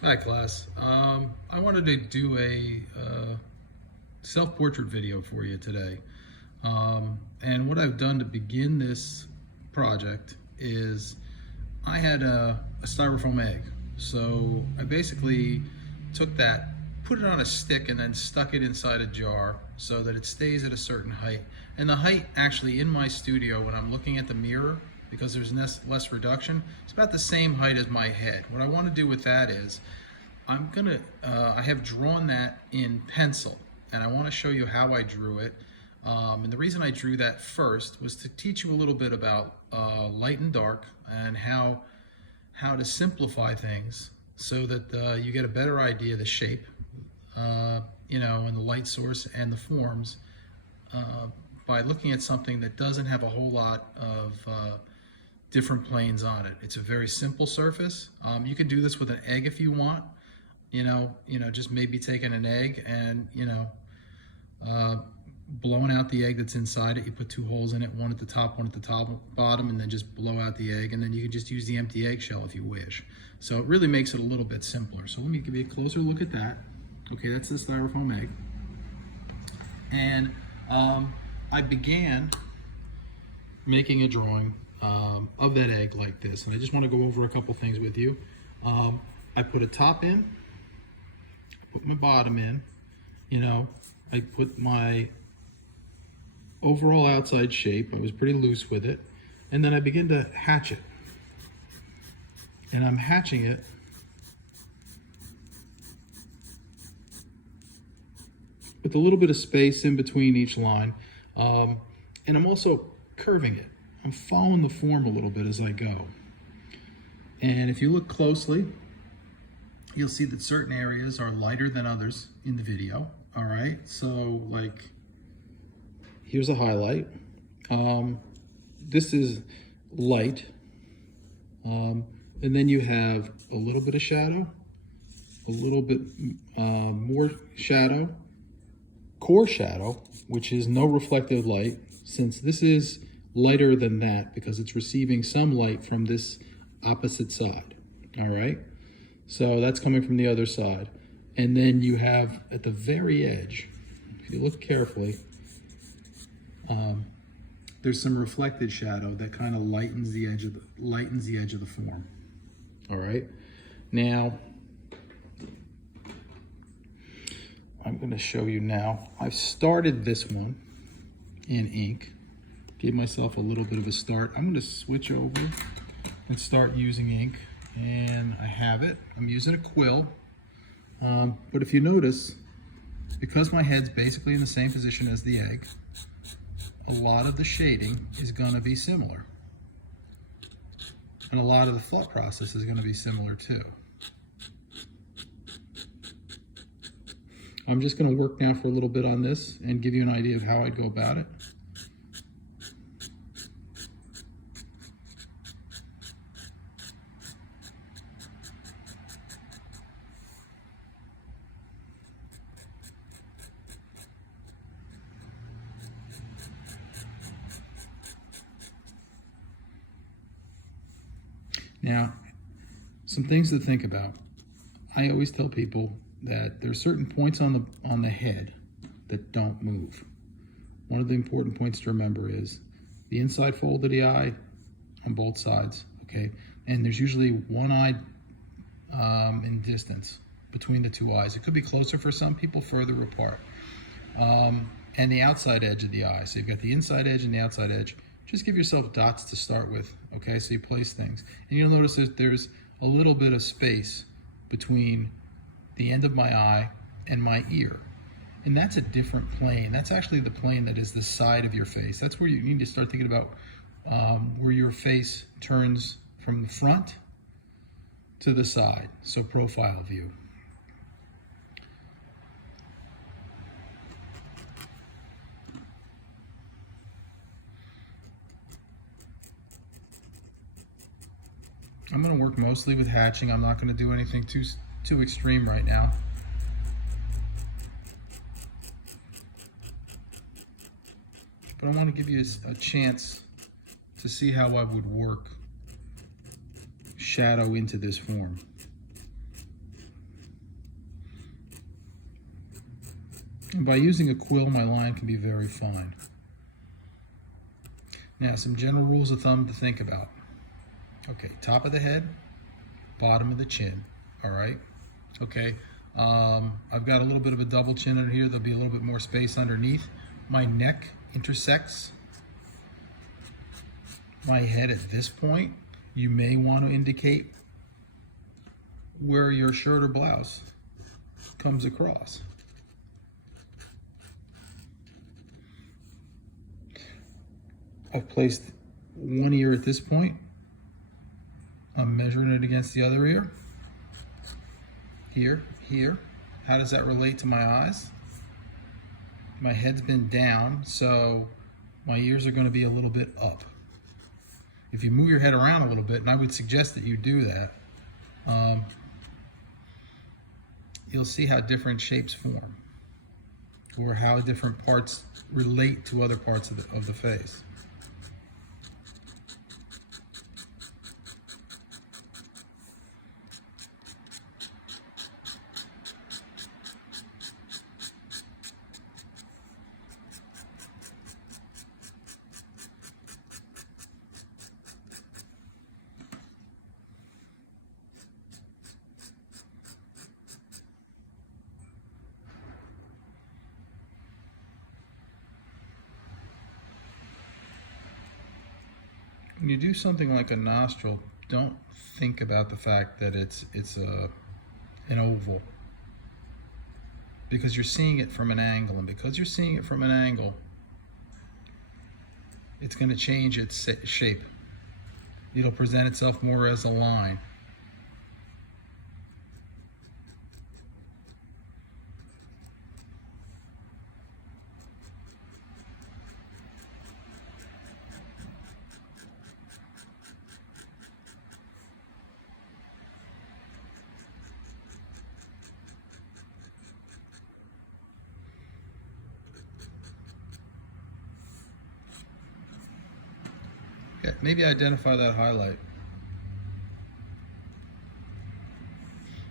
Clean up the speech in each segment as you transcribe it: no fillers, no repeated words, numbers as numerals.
Hi class. I wanted to do a self-portrait video for you today. And what I've done to begin this project is I had a styrofoam egg. So I basically took that, put it on a stick, and then stuck it inside a jar so that it stays at a certain height. And the height actually in my studio when I'm looking at the mirror, because there's less reduction, it's about the same height as my head. What I want to do with that is I have drawn that in pencil, and I want to show you how I drew it. And the reason I drew that first was to teach you a little bit about light and dark and how to simplify things so that you get a better idea of the shape, and the light source and the forms by looking at something that doesn't have a whole lot of different planes on it. It's a very simple surface. You can do this with an egg if you want. Just maybe taking an egg and, blowing out the egg that's inside it. You put two holes in it, one at the top, one at the bottom, and then just blow out the egg. And then you can just use the empty eggshell if you wish. So it really makes it a little bit simpler. So let me give you a closer look at that. Okay, that's the styrofoam egg. And I began making a drawing of that egg like this. And I just want to go over a couple things with you. I put a top in, put my bottom in, I put my overall outside shape. I was pretty loose with it. And then I begin to hatch it. And I'm hatching it with a little bit of space in between each line. And I'm also curving it. I'm following the form a little bit as I go. And if you look closely, you'll see that certain areas are lighter than others in the video. All right, so like here's a highlight. This is light. And then you have a little bit of shadow, a little bit more shadow, core shadow, which is no reflected light, since this is lighter than that because it's receiving some light from this opposite side. All right. So that's coming from the other side. And then you have at the very edge, if you look carefully, there's some reflected shadow that kind of lightens the edge of the form. All right. Now, I'm going to show you now. I've started this one in ink. Gave myself a little bit of a start. I'm going to switch over and start using ink. And I have it. I'm using a quill. But if you notice, because my head's basically in the same position as the egg, a lot of the shading is going to be similar. And a lot of the thought process is going to be similar too. I'm just going to work now for a little bit on this and give you an idea of how I'd go about it. Now, some things to think about. I always tell people that there are certain points on the head that don't move. One of the important points to remember is the inside fold of the eye on both sides, okay? And there's usually one eye in distance between the two eyes. It could be closer for some people, further apart. And the outside edge of the eye. So you've got the inside edge and the outside edge. Just give yourself dots to start with, okay? So you place things. And you'll notice that there's a little bit of space between the end of my eye and my ear. And that's a different plane. That's actually the plane that is the side of your face. That's where you need to start thinking about where your face turns from the front to the side. So profile view. I'm going to work mostly with hatching. I'm not going to do anything too extreme right now. But I want to give you a chance to see how I would work shadow into this form. And by using a quill, my line can be very fine. Now, some general rules of thumb to think about. Okay, top of the head, bottom of the chin, all right? Okay, I've got a little bit of a double chin under here. There'll be a little bit more space underneath. My neck intersects my head at this point. You may want to indicate where your shirt or blouse comes across. I've placed one ear at this point. I'm measuring it against the other ear. Here, here. How does that relate to my eyes? My head's been down, so my ears are going to be a little bit up. If you move your head around a little bit, and I would suggest that you do that, you'll see how different shapes form, or how different parts relate to other parts of the face. When you do something like a nostril, don't think about the fact that it's an oval, because you're seeing it from an angle, and because you're seeing it from an angle, it's going to change its shape. It'll present itself more as a line. Yeah, maybe identify that highlight.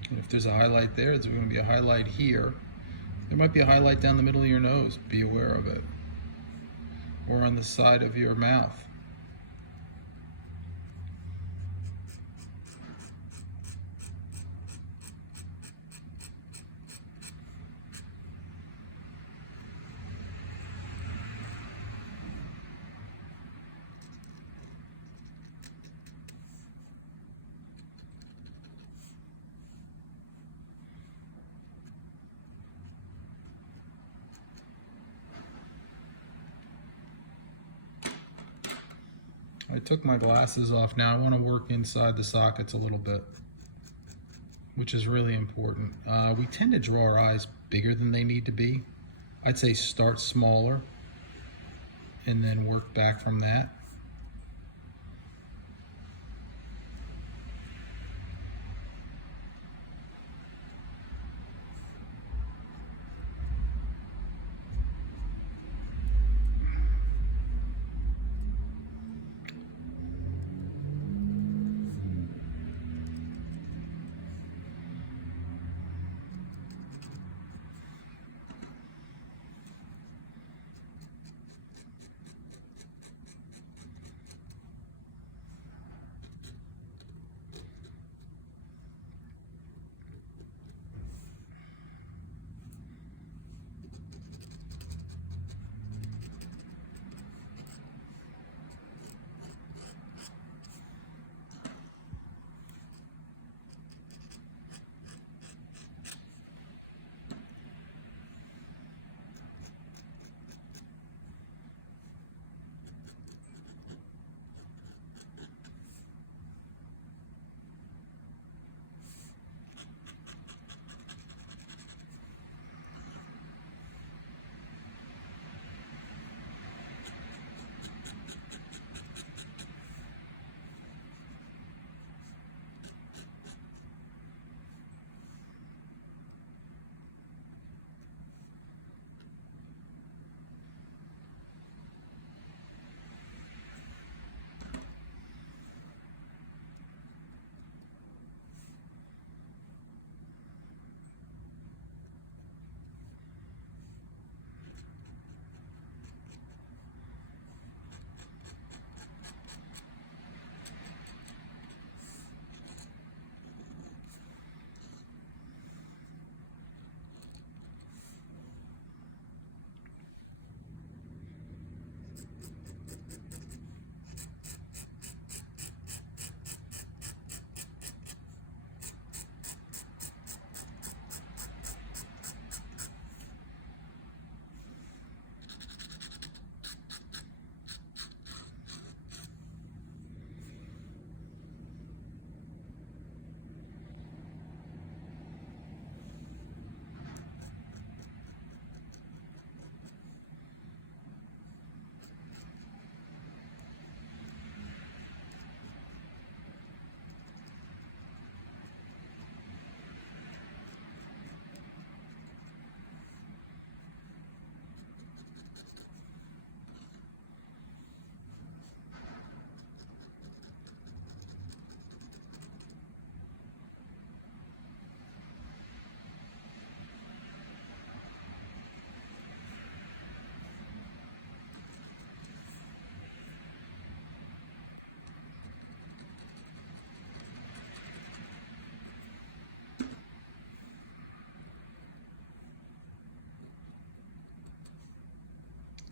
And if there's a highlight there, there's going to be a highlight here. There might be a highlight down the middle of your nose. Be aware of it. Or on the side of your mouth. I took my glasses off. Now I want to work inside the sockets a little bit, which is really important. We tend to draw our eyes bigger than they need to be. I'd say start smaller and then work back from that.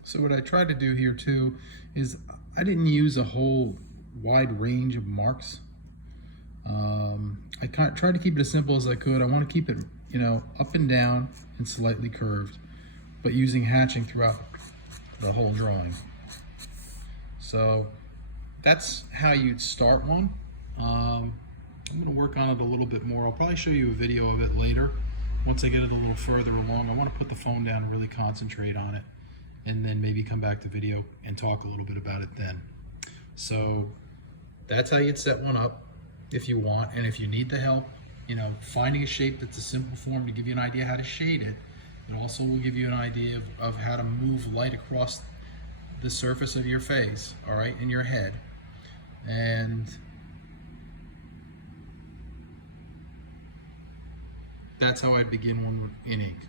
So what I tried to do here too is I didn't use a whole wide range of marks. I tried to keep it as simple as I could. I want to keep it, up and down and slightly curved, but using hatching throughout the whole drawing. So that's how you'd start one. I'm going to work on it a little bit more. I'll probably show you a video of it later. Once I get it a little further along, I want to put the phone down and really concentrate on it, and then maybe come back to video and talk a little bit about it then. So that's how you'd set one up if you want. And if you need the help, finding a shape that's a simple form to give you an idea how to shade it, it also will give you an idea of how to move light across the surface of your face, all right, in your head. And that's how I begin one in ink.